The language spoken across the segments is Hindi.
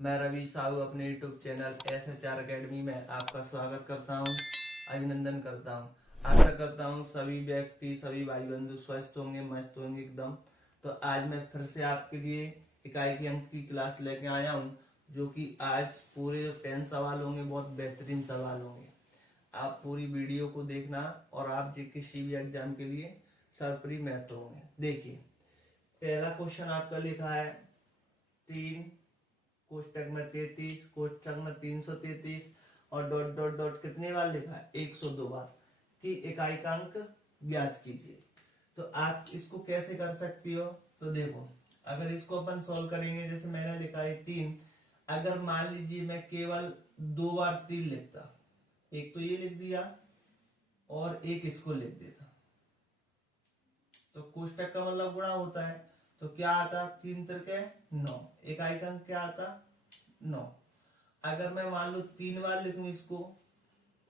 मैं रवि साहू अपने यूट्यूब चैनल SHR अकेडमी में आपका स्वागत करता हूं, अभिनंदन करता हूं। आशा करता हूं सभी व्यक्ति, सभी भाई बंधु स्वस्थ होंगे, मस्त होंगे एकदम। तो आज मैं फिर से आपके लिए इकाई के अंक की क्लास लेके आया हूं, जो कि आज पूरे 10 सवाल होंगे, बहुत बेहतरीन सवाल होंगे। आप पूरी वीडियो को देखना और आप किसी भी एग्जाम के लिए सरप्री महत्व होंगे। देखिए, पहला क्वेश्चन आपका लिखा है 3 कोष्टक में 33 कोष्टक में 333 और डॉट डॉट डॉट कितने बार लिखा है 102 बार की इकाई का अंक ज्ञात कीजिए। तो आप इसको कैसे कर सकती हो? तो देखो, अगर इसको अपन सोल्व करेंगे, जैसे मैंने लिखा है 3, अगर मान लीजिए मैं केवल 2 बार 3 लिखता, एक तो ये लिख दिया और एक इसको लिख देता, तो कोष्टक का मतलब गुणा होता है, तो क्या आता 3 त्रिके 9, इकाई का अंक क्या आता 9। अगर मैं मान लो 3 बार लिखूं इसको,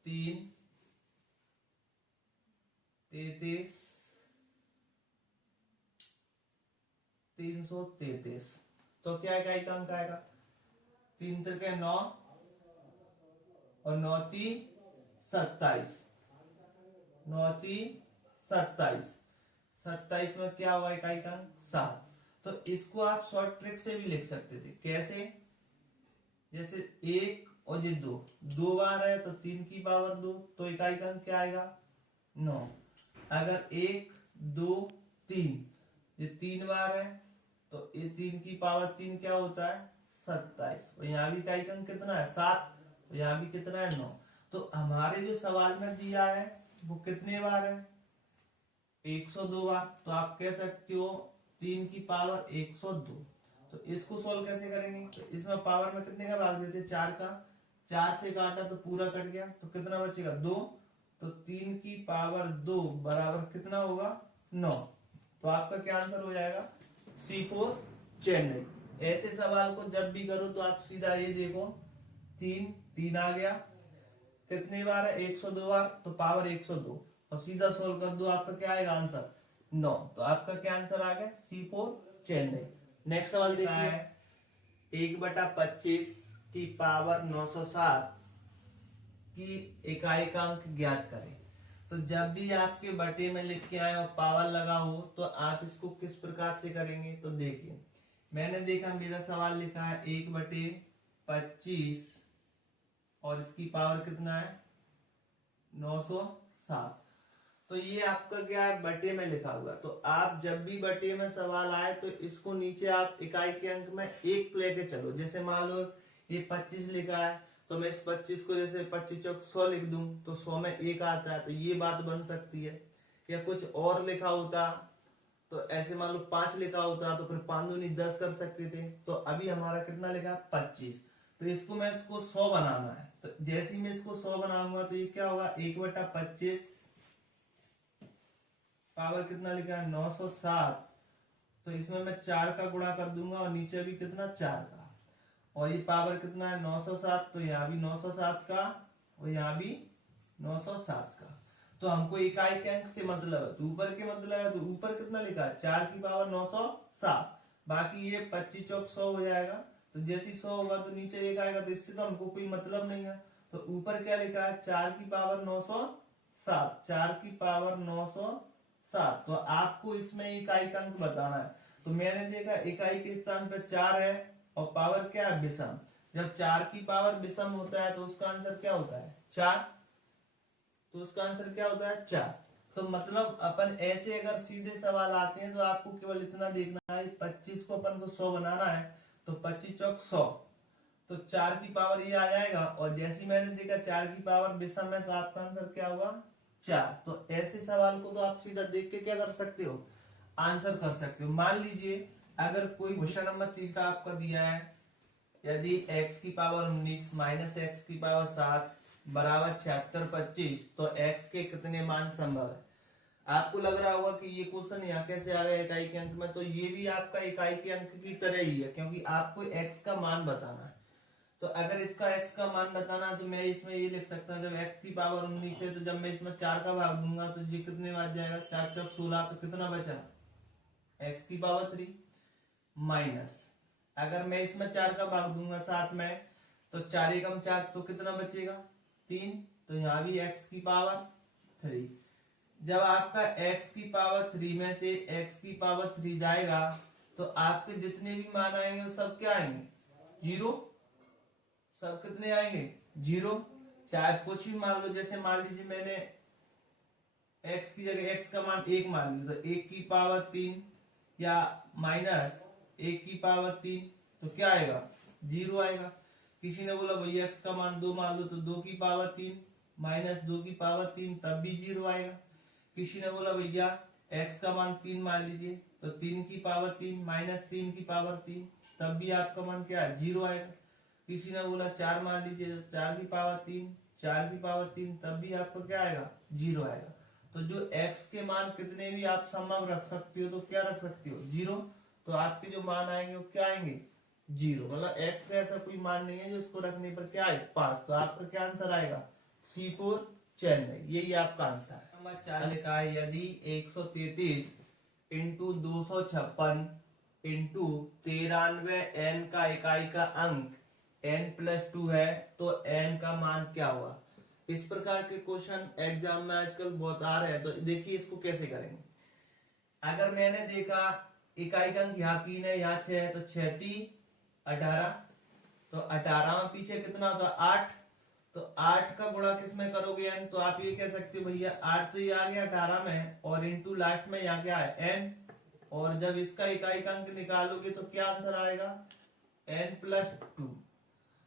3 33 333, तो क्या इकाई का अंक आएगा 3 त्रिके 9 और 9 3 27, 9 3 27, 27 में क्या हुआ इकाई का अंक 7। तो इसको आप शॉर्ट ट्रिक से भी लिख सकते थे। कैसे? जैसे 1 और ये 2 बार है तो 3 की पावर 2, तो इकाई का अंक क्या आएगा 9। अगर 1 2 3, ये 3 बार है तो ये 3 की पावर 3 क्या होता है 27, और यहाँ भी इकाई का अंक कितना है 7, तो यहाँ भी कितना है 9। तो हमारे जो सवाल में दिया है वो कितने बार है 102 बार। तो आप कह सकते हो 3 की पावर 102। तो इसको सोल्व कैसे करेंगे? तो इसमें पावर में कितने का भाग देते 4 का, 4 से काटा तो पूरा कट गया, तो कितना बचेगा 2, तो 3 की पावर 2 बराबर कितना होगा 9। तो आपका क्या आंसर हो जाएगा C4 चेन्नई। ऐसे सवाल को जब भी करो तो आप सीधा ये देखो 3 आ गया, कितनी बार है 102 बार, तो पावर 102, और सीधा सोल्व कर दो, आपका क्या आएगा आंसर 9। तो आपका क्या आंसर आ गया C4 चेन्नई। नेक्स्ट सवाल देखिए, 1/25 की पावर 907 की इकाई का अंक ज्ञात करें। तो जब भी आपके बटे में लिख के आए और पावर लगा हो तो आप इसको किस प्रकार से करेंगे? तो देखिए, मैंने देखा मेरा सवाल लिखा है 1/25 और इसकी पावर कितना है 907, तो ये आपका क्या है बटे में लिखा हुआ। तो आप जब भी बटे में सवाल आए तो इसको नीचे आप इकाई के अंक में 1 लेके चलो। जैसे मान लो ये 25 लिखा है, तो मैं इस 25 को जैसे 25 चौक 100 लिख दूं तो 100 में 1 आता है, तो ये बात बन सकती है। या कुछ और लिखा होता तो ऐसे मान लो 5 लिखा होता तो फिर 5 दूनी 10 कर सकते थे। तो अभी हमारा कितना लिखा 25, तो इसको मैं इसको 100 बनाना है। तो जैसे ही मैं इसको 100 बनाऊंगा तो ये क्या होगा 1/25 पावर कितना लिखा है 907, तो इसमें मैं 4 का गुणा कर दूंगा और नीचे भी कितना 4 का, और ये पावर कितना है 907, तो यहाँ भी 907 का और यहाँ भी 907 का। तो हमको इकाई के अंक से मतलब है, तो ऊपर के मतलब है, तो ऊपर कितना लिखा है 4 की पावर 907, बाकी ये 25 चौक 100 हो जाएगा। तो जैसे 100 होगा तो नीचे 1 आएगा, तो इससे तो हमको कोई मतलब नहीं है। तो ऊपर क्या लिखा है 4 की पावर 907, 4 की पावर 907, तो आपको इसमें इकाई का अंक बताना है। तो मैंने देखा इकाई के स्थान पर 4 है और पावर क्या है विषम। जब 4 की पावर विषम होता है तो उसका आंसर क्या होता है 4, तो उसका आंसर क्या होता है 4। तो मतलब अपन ऐसे अगर सीधे सवाल आते हैं तो आपको केवल इतना देखना है 25 को अपन को 100 बनाना है, तो 25 चौक 100, तो 4 की पावर ये आ जाएगा, और जैसे मैंने देखा 4 की पावर विषम है तो आपका आंसर क्या होगा 4। तो ऐसे सवाल को तो आप सीधा देख के क्या कर सकते हो आंसर कर सकते हो। मान लीजिए अगर कोई क्वेश्चन नंबर 30 आपका दिया है, यदि x की पावर 19 माइनस x की पावर 7 बराबर 76 25, तो x के कितने मान संभव है? आपको लग रहा होगा कि ये क्वेश्चन यहाँ कैसे आ रहा है इकाई के अंक में, तो ये भी आपका इकाई के अंक की तरह ही है, क्योंकि आपको x का मान बताना है। तो अगर इसका x का मान बताना तो मैं इसमें ये लिख सकता हूँ, जब x की पावर 19 है तो जब मैं इसमें 4 का भाग दूंगा तो ये कितने बार जाएगा 4 चौक 16, तो कितना बचा x की पावर 3 माइनस, अगर मैं इसमें 4 का भाग दूंगा 7 में, तो 4 एकम 4, तो कितना बचेगा 3। तो यहाँ भी x की पावर 3। जब आपका x की पावर 3 में से x की पावर 3 जाएगा तो आपके जितने भी मान आएंगे वो सब क्या आएंगे 0। सब कितने आएंगे 0। चाहे कुछ भी मान लो, जैसे मान लीजिए मैंने x की जगह x का मान 1 मान लिया, तो 1 की पावर 3 या माइनस 1 की पावर 3, तो क्या आएगा 0 आएगा। किसी ने बोला भैया x का मान 2 मान लो, तो 2 की पावर 3 माइनस 2 की पावर 3, तब भी 0 आएगा। किसी ने बोला भैया x का मान 3 मान लीजिए, तो 3 की पावर 3 माइनस 3 की पावर 3, तब भी आपका मान क्या है 0 आएगा। किसी ने बोला 4 मान लीजिए, तो 4 की पावर 3 4 की पावर 3, तब भी आपको क्या आएगा 0 आएगा। तो जो x के मान कितने भी आप संभव रख सकते हो, तो क्या रख सकते हो 0। तो आपके जो मान आएंगे वो क्या आएंगे 0। मतलब x का ऐसा कोई मान नहीं है जो इसको रखने पर क्या आए 5। तो आपका क्या आंसर आएगा C4 चेन्नई, यही आपका आंसर है। नंबर 4 लिखा है यदि 133 इंटू 256 इंटू 93 n का इकाई का अंक n+2 है तो n का मान क्या हुआ। इस प्रकार के क्वेश्चन एग्जाम में आजकल बहुत आ रहे हैं। तो देखिए इसको कैसे करेंगे। अगर मैंने देखा इकाई का अंक यहाँ 3 है, यहाँ 6 है, तो 6 3 18, तो 18 में पीछे कितना होता है 8, तो 8 का गुणा किसमें करोगे n। तो आप ये कह सकते हो भैया 8 तो ये आ गया 18 में, और इंटू लास्ट में यहाँ क्या है n, और जब इसका इकाई का अंक निकालोगे तो क्या आंसर आएगा n+2।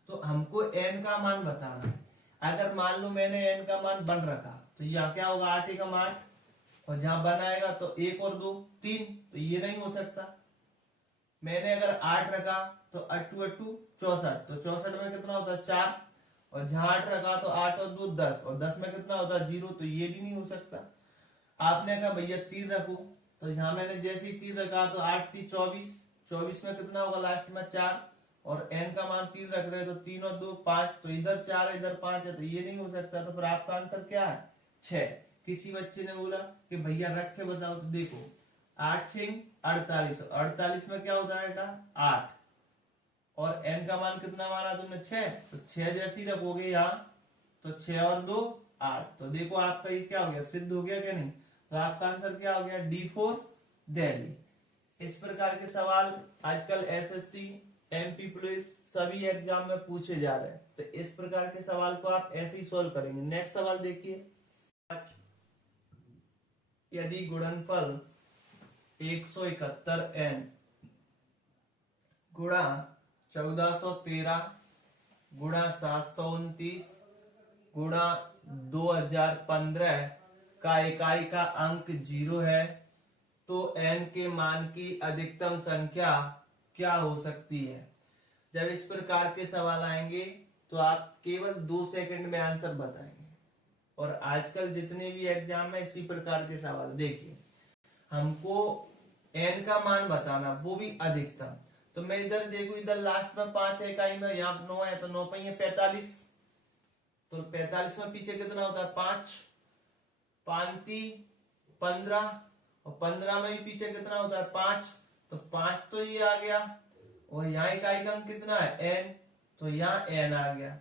तो हमको n का मान बताना है। अगर मान लो मैंने n का मान 1 रखा, तो यहाँ क्या होगा 8 एकम 8, और जहां 1 आएगा तो 1 और 2 3, तो ये नहीं हो सकता। मैंने अगर 8 रखा तो 8 8 64, तो 64 में कितना होता है 4, और जहां 8 रखा तो 8 और 2 10, और 10 में कितना होता है 0, तो ये भी नहीं हो सकता। आपने कहा भैया 3 रखो, तो यहाँ मैंने जैसे ही 3 रखा तो 8 3 24, 24 में कितना होगा लास्ट में 4, और n का मान 3 रख रहे, तो 3 और 2 5, तो इधर 4 है इधर 5 है, तो ये नहीं हो सकता। तो फिर आपका आंसर क्या है 6। किसी बच्चे ने बोला कि भैया रख के बताओ, तो देखो 8 6 48, 48 में क्या होता है बेटा 8, और n का मान कितना माना तुमने 6, तो 6 जैसी रखोगे यहाँ, तो 6 और 2 8, तो देखो आपका ये क्या हो गया सिद्ध हो गया क्या नहीं। तो आपका आंसर क्या हो गया D4 दिल्ली। इस प्रकार के सवाल आजकल एसएससी एमपी पुलिस सभी एग्जाम में पूछे जा रहे हैं। तो इस प्रकार के सवाल को आप ऐसे ही सोल्व करेंगे। नेक्स्ट सवाल देखिए, यदि गुणनफल 171n गुणा 1413 गुणा 729 गुणा 2015 का इकाई का अंक 0 है, तो n के मान की अधिकतम संख्या क्या हो सकती है। जब इस प्रकार के सवाल आएंगे तो आप केवल 2 सेकंड में आंसर बताएंगे। और आजकल जितने भी एग्जाम में इसी प्रकार के सवाल, देखिए हमको n का मान बताना, वो भी अधिकतम। तो मैं इधर देखू, इधर लास्ट में 5 है इकाई में, यहाँ 9 है, तो 9 पे 45, तो 45 में पीछे कितना होता है 5 5 15, और 15 में भी पीछे कितना होता है 5, तो 5 तो ये आ गया, और यहाँ इकाई का अंक कितना है n, तो यहाँ n आ गया,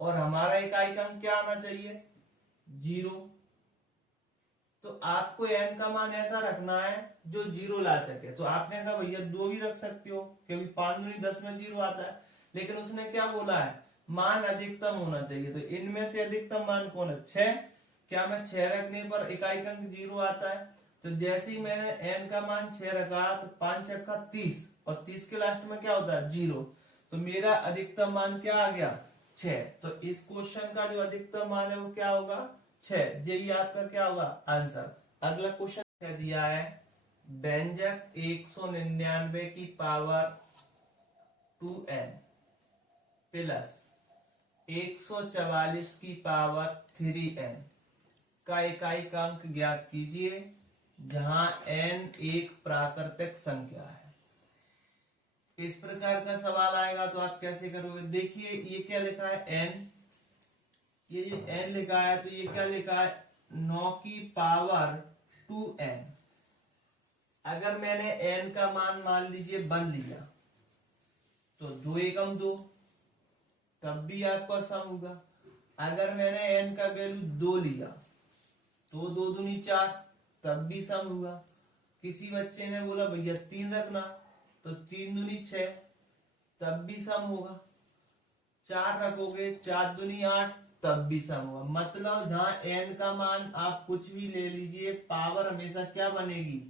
और हमारा इकाई का अंक क्या आना चाहिए 0। तो आपको n का मान ऐसा रखना है जो 0 ला सके। तो आपने कहा भैया 2 भी रख सकते हो, क्योंकि 5 दूनी 10 में 0 आता है, लेकिन उसने क्या बोला है मान अधिकतम होना चाहिए। तो इनमें से अधिकतम मान कौन है 6। क्या मैं 6 रखने पर इकाई का अंक 0 आता है। तो जैसे ही मैंने n का मान 6 रखा, तो 5 6 30, और 30 के लास्ट में क्या होता है 0, तो मेरा अधिकतम मान क्या आ गया 6। तो इस क्वेश्चन का जो अधिकतम मान है वो क्या होगा 6। यही आपका क्या होगा आंसर। अगला क्वेश्चन दिया है व्यंजक 199 की पावर 2n प्लस 144 की पावर 3n का इकाई का अंक ज्ञात कीजिए, जहां n एक प्राकृतिक संख्या है। इस प्रकार का सवाल आएगा तो आप कैसे करोगे। देखिए ये क्या लिखा है n, ये जो n लिखा है, तो ये क्या लिखा है 9 की पावर 2n। अगर मैंने n का मान मान लीजिए 1 लिया, तो 2 एकम 2, तब भी आपका सम होगा। अगर मैंने n का वैल्यू 2 लिया तो 2 दूनी 4, तब भी सम हुआ। किसी बच्चे ने बोला भैया 3 रखना, तो 3 दूनी 6, तब भी सम होगा। 4 रखोगे 4 दूनी 8, तब भी सम होगा। मतलब जहां n का मान आप कुछ भी ले लीजिए, पावर हमेशा क्या बनेगी,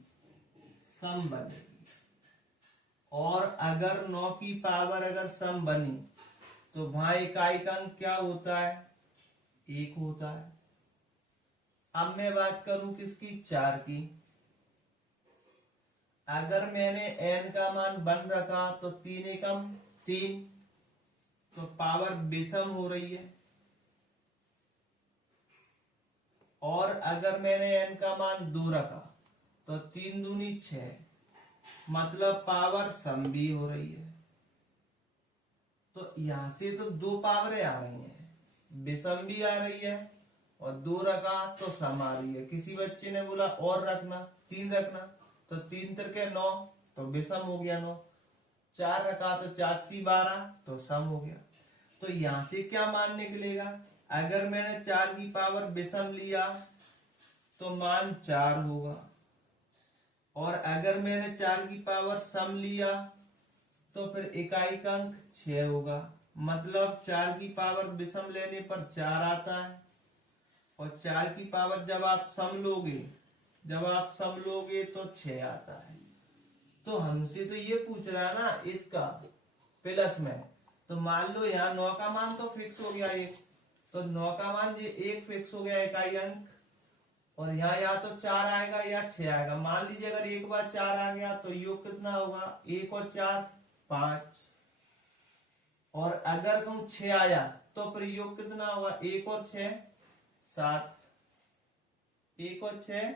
सम बनेगी। और अगर 9 की पावर अगर सम बनी तो वहां इकाई का अंक क्या होता है, 1 होता है। अब मैं बात करूं किसकी, 4 की। अगर मैंने n का मान 1 रखा तो 3 एकम 3, तो पावर विषम हो रही है। और अगर मैंने n का मान 2 रखा तो 3 दूनी 6, मतलब पावर सम भी हो रही है। तो यहां से तो 2 पावरें आ रही हैं, विषम भी आ रही है और 2 रखा तो सम आ रही है। किसी बच्चे ने बोला और रखना, 3 रखना, तो 3 तिरके 9, तो विषम हो गया 9। 4 रखा तो 4 × 12, तो सम हो गया। तो यहां से क्या मान निकलेगा, अगर मैंने 4 की पावर विषम लिया तो मान 4 होगा, और अगर मैंने 4 की पावर सम लिया तो फिर इकाई का अंक 6 होगा। मतलब 4 की पावर विषम लेने पर 4 आता है, और 4 की पावर जब आप सम लोगे तो 6 आता है। तो हमसे तो ये पूछ रहा है ना इसका प्लस में, तो मान लो यहाँ 9 का मान तो फिक्स हो गया 1, तो 9 का मान ये 1 फिक्स हो गया इकाई अंक, और यहाँ या तो 4 आएगा या 6 आएगा। मान लीजिए अगर एक बार 4 आ गया तो योग कितना होगा, 1 और 4 5, और अगर कहूं 6 आया तो फिर योग कितना होगा, 1 और 6 7, 1 और 6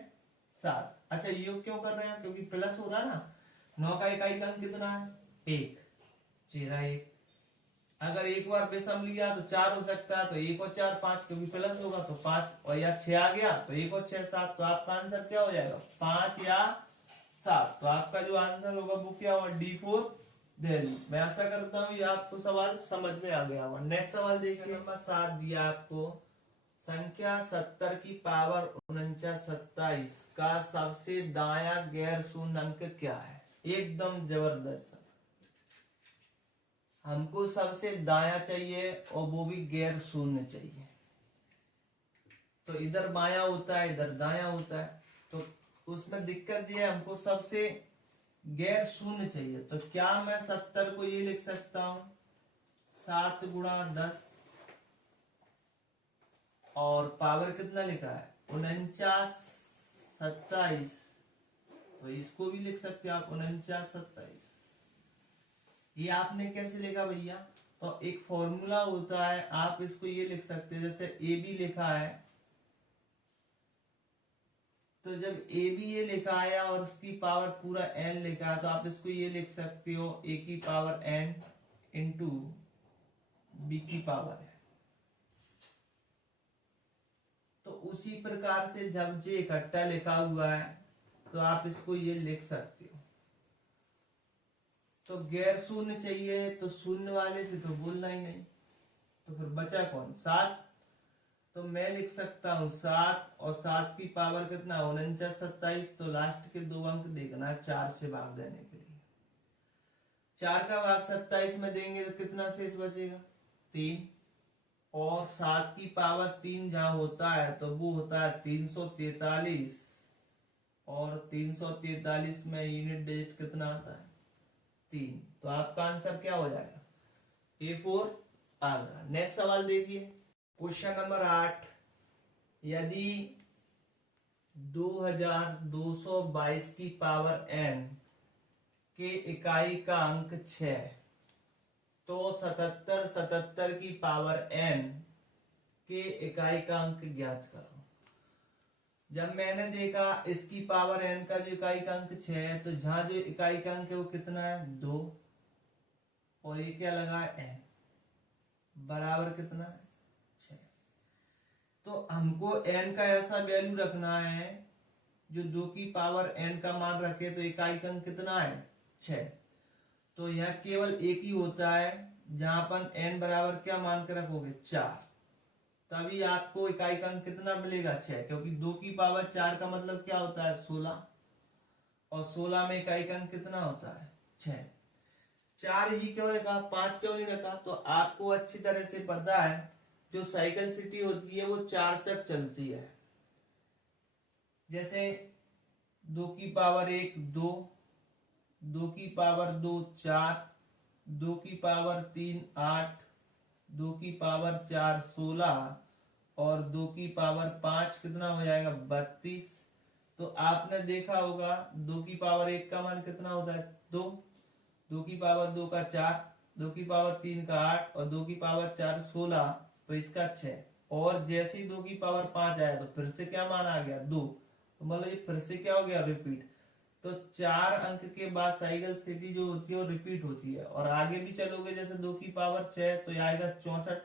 7। अच्छा योग क्यों कर रहे हैं, क्योंकि प्लस हो रहा है ना। 9 का इकाई का अंक कितना है, 1, चेहरा 1। अगर एक बार विषम लिया तो 4 हो सकता है, तो 1 और 4 5, क्योंकि प्लस होगा तो 5, और या 6 आ गया तो 1 और 6 7, तो आपका आंसर क्या हो जाएगा, 5 या 7। तो आपका जो आंसर होगा वो क्या होगा, D4 दिल्ली। मैं आशा करता हूँ ये आपको सवाल समझ में आ गया होगा। नेक्स्ट सवाल देखिए, नंबर 7 दिया आपको, संख्या 70 की पावर 49 27 का सबसे दाया गैर शून्य अंक क्या है। एकदम जबरदस्त, हमको सबसे दाया चाहिए और वो भी गैर शून्य चाहिए। तो इधर बाया होता है इधर दाया होता है, तो उसमें दिक्कत ये है, हमको सबसे गैर शून्य चाहिए। तो क्या मैं 70 को ये लिख सकता हूं 7 × 10, और पावर कितना लिखा है 49 27, तो इसको भी लिख सकते हो आप 49 27। ये आपने कैसे लिखा भैया, तो एक फॉर्मूला होता है, आप इसको ये लिख सकते हैं, जैसे ए बी लिखा है, तो जब ए बी ये लिखा है और उसकी पावर पूरा n लिखा है, तो आप इसको ये लिख सकते हो a की पावर n इंटू बी की पावर है। तो उसी प्रकार से जब जे इकट्ठा लिखा हुआ है तो आप इसको ये लिख सकते हो। तो गैर शून्य चाहिए, तो शून्य वाले से तो बोलना ही नहीं, तो फिर बचा कौन 7। तो मैं लिख सकता हूं 7, और 7 की पावर कितना 49 27, तो लास्ट के 2 अंक देखना है 4 से भाग देने के लिए। 4 का भाग 27 में देंगे तो कितना शेष बचेगा 3, और 7 की पावर 3 जहां होता है तो वो होता है 343, और 343 में यूनिट डिजिट कितना आता है 3। तो आपका आंसर क्या हो जाएगा A4 आ गया। नेक्स्ट सवाल देखिए, क्वेश्चन नंबर 8, यदि 2222 की पावर n के इकाई का अंक 6, तो 77 की पावर n के इकाई का अंक ज्ञात करो। जब मैंने देखा इसकी पावर n का जो इकाई का अंक 6 है, तो जहां जो इकाई का अंक है वो कितना है 2, और ये क्या लगा है n, बराबर कितना है 6। तो हमको n का ऐसा वैल्यू रखना है जो 2 की पावर n का मान रखे, तो इकाई का अंक कितना है 6। तो यह केवल एक ही होता है जहां अपन n बराबर क्या मान के रखोगे 4, तभी आपको इकाई अंक कितना मिलेगा 6, क्योंकि 2 की पावर 4 का मतलब क्या होता है 16, और 16 में इकाई अंक कितना होता है 6। 4 ही क्यों रखा, 5 क्यों नहीं रखा? तो आपको अच्छी तरह से पता है जो साइकिल सिटी होती है वो 4 तक चलती है। जैसे 2 की पावर 1 2, 2 की पावर 2 4, 2 की पावर 3 8, 2 की पावर 4 16, और 2 की पावर 5 कितना हो जाएगा 32। तो आपने देखा होगा 2 की पावर 1 का मान कितना होता है 2, 2 की पावर 2 का 4, 2 की पावर 3 का 8, और 2 की पावर 4 16, तो इसका 6। और जैसे ही 2 की पावर 5 आया तो फिर से क्या मान आ गया 2, तो मतलब ये फिर से क्या हो गया रिपीट। तो 4 अंक के बाद साइकिल सिटी जो होती है वो रिपीट होती है। और आगे भी चलोगे जैसे 2 की पावर 6 तो ये आएगा 64,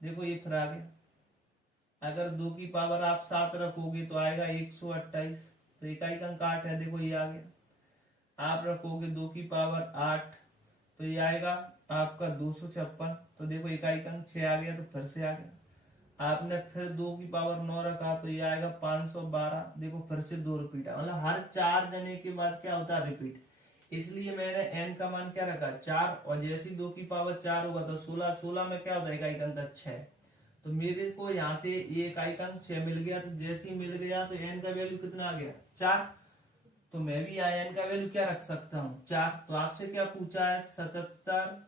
देखो ये फिर आगे। अगर 2 की पावर आप 7 रखोगे तो आएगा 128, तो इकाई अंक 8 है, देखो ये आ गया। आप रखोगे 2 की पावर 8 तो ये आएगा आपका 256, तो देखो इकाई अंक 6 आ गया, तो फिर से आ गया। आपने फिर 2 की पावर 9 रखा तो ये आएगा 512, देखो फिर से 2 रिपीट है, मतलब हर 4 जने के बाद क्या होता है रिपीट। इसलिए मैंने n का मान क्या रखा 4, और जैसे 2 की पावर 4 होगा तो 16, 16 में क्या होता है इकाई अंक 6। तो मेरे को यहाँ से ये इकाई अंक 6 मिल गया, तो जैसे ही मिल गया तो n का वैल्यू कितना आ गया 4, तो मैं भी यहाँ n का वैल्यू क्या रख सकता हूँ 4। तो आपसे क्या पूछा है 77,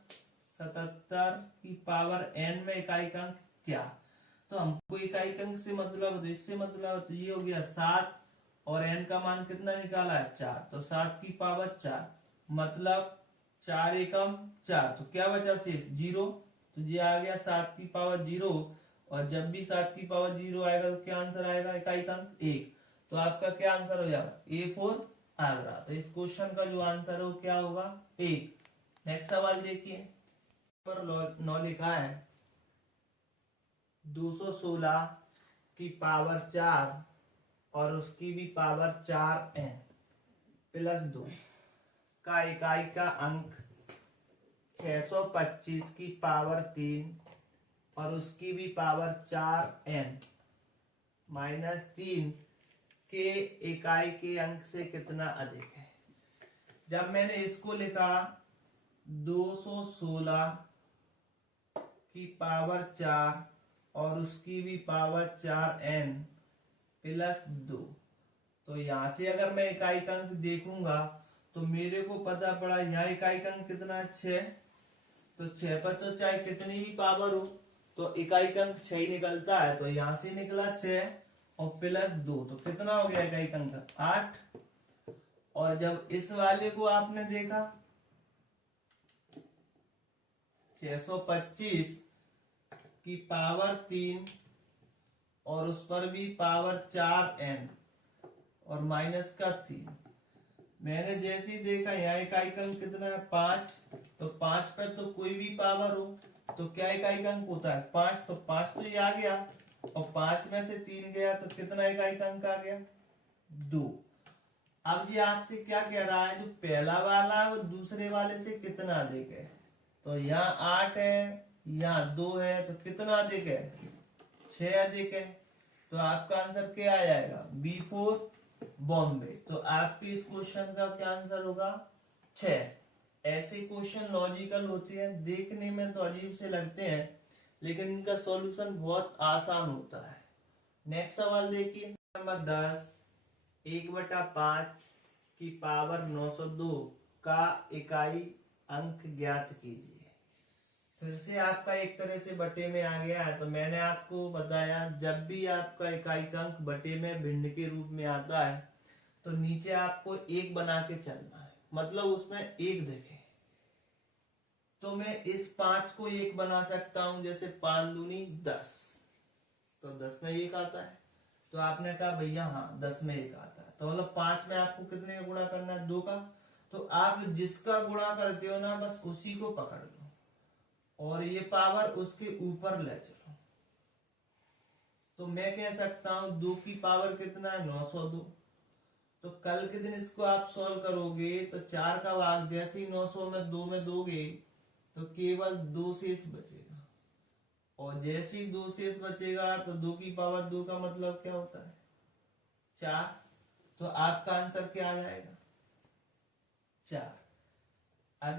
77 की पावर n में इकाई अंक क्या। तो हमको इकाई अंक से मतलब तो इससे मतलब तो ये हो गया 7, और n का मान कितना निकाला है 4, तो 7 की पावर 4 मतलब 4 एकम 4, तो क्या बचा शेष 0, तो ये आ गया 7 की पावर 0। और जब भी 7 की पावर 0 आएगा तो क्या आंसर आएगा इकाई अंक 1, तो आपका क्या आंसर हो जाएगा A4 आगरा। तो इस क्वेश्चन का जो आंसर है वो क्या होगा 1। नेक्स्ट सवाल देखिए, पर 9 लिखा है 216 की पावर 4 और उसकी भी पावर 4n प्लस 2 का इकाई का अंक 625 की पावर 3 और उसकी भी पावर 4n माइनस 3 के इकाई के अंक से कितना अधिक है। जब मैंने इसको लिखा 216 की पावर 4 और उसकी भी पावर 4n प्लस 2, तो यहां से अगर मैं इकाई अंक देखूंगा तो मेरे को पता पड़ा यहाँ इकाई अंक कितना है 6, तो 6 पर तो चाहे कितनी भी पावर हो तो इकाई अंक 6 ही निकलता है, तो यहां से निकला 6 और प्लस 2, तो कितना हो गया इकाई अंक 8। और जब इस वाले को आपने देखा 625 की पावर 3 और उस पर भी पावर 4n और माइनस का 3, मैंने जैसे ही देखा यहाँ इकाई अंक कितना है 5, तो 5 पर तो कोई भी पावर हो तो क्या इकाई अंक होता है 5, तो 5 तो ये आ गया, और 5 में से 3 गया तो कितना इकाई अंक आ गया 2। अब ये आपसे क्या कह रहा है जो पहला वाला है वो दूसरे वाले से कितना अधिक है, तो यहाँ 8 है यहाँ 2 है, तो कितना अधिक है 6 अधिक है, तो आपका आंसर क्या आ जाएगा B4 बॉम्बे। तो आपके इस क्वेश्चन का क्या आंसर होगा 6। ऐसे क्वेश्चन लॉजिकल होते हैं, देखने में तो अजीब से लगते हैं लेकिन इनका सॉल्यूशन बहुत आसान होता है। नेक्स्ट सवाल देखिए, नंबर 10 1/5 की पावर 902 का इकाई अंक ज्ञात कीजिए। फिर से आपका एक तरह से बटे में आ गया है, तो मैंने आपको बताया जब भी आपका इकाई अंक बटे में भिन्न के रूप में आता है तो नीचे आपको 1 बना के चलना है, मतलब उसमें 1 दिखे। तो मैं इस 5 को 1 बना सकता हूं, जैसे 5 दूनी 10, तो 10 में 1 आता है। तो आपने कहा भैया हाँ 10 में 1 आता है, तो मतलब 5 में आपको कितने का गुणा करना है 2 का, तो आप जिसका गुणा करते हो ना बस उसी को पकड़ लो और ये पावर उसके ऊपर ले चलो। तो मैं कह सकता हूं 2 की पावर कितना है 902, तो कल के दिन इसको आप सॉल्व करोगे तो 4 का भाग जैसे ही 900 में 2 में दोगे तो केवल 2 शेष बचेगा, और जैसे ही 2 शेष बचेगा तो 2 की पावर 2 का मतलब क्या होता है 4। तो आपका आंसर क्या आ जाएगा 4।